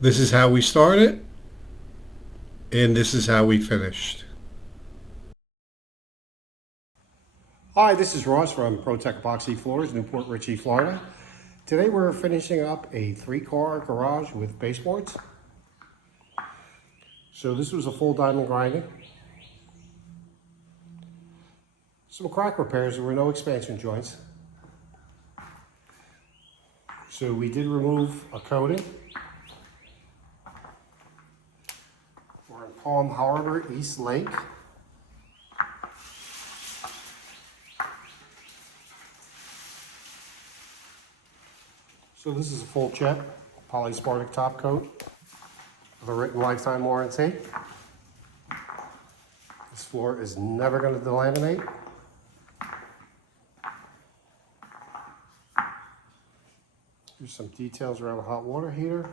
This is how we started, and this is how we finished. Hi, this is Ross from Car Epoxy Floors, Newport Richey, Florida. Today we're finishing up a 3-car garage with baseboards. So this was a full diamond grinding. Some crack repairs, there were no expansion joints. So we did remove a coating. We're in Palm Harbor, East Lake. So this is a full check, polyspartic top coat with a written lifetime warranty. This floor is never going to delaminate. Here's some details around the hot water heater.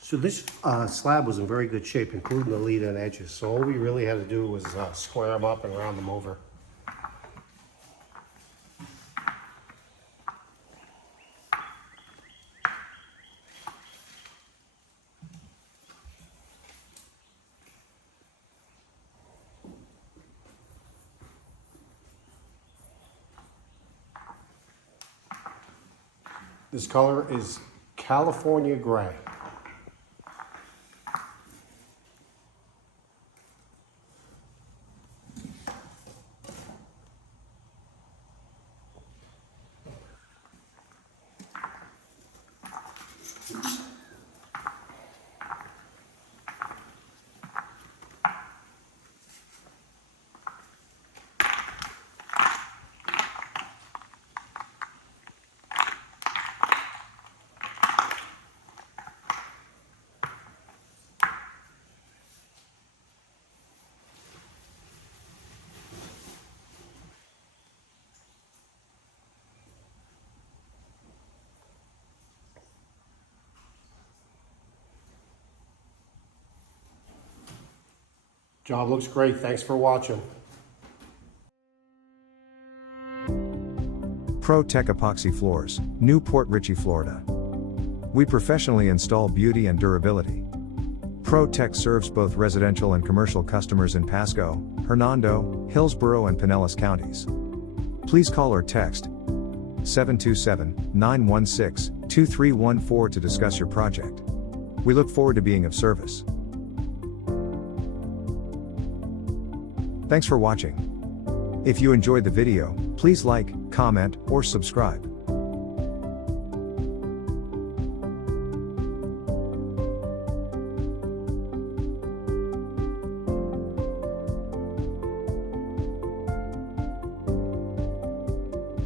So this slab was in very good shape, including the lead and edges. So all we really had to do was square them up and round them over. This color is California Gray. Job looks great. Thanks for watching. Car Epoxy Floors, Newport Richey, Florida. We professionally install beauty and durability. Car serves both residential and commercial customers in Pasco, Hernando, Hillsborough and Pinellas counties. Please call or text 727-916-2314 to discuss your project. We look forward to being of service. Thanks for watching. If you enjoyed the video, please like, comment, or subscribe.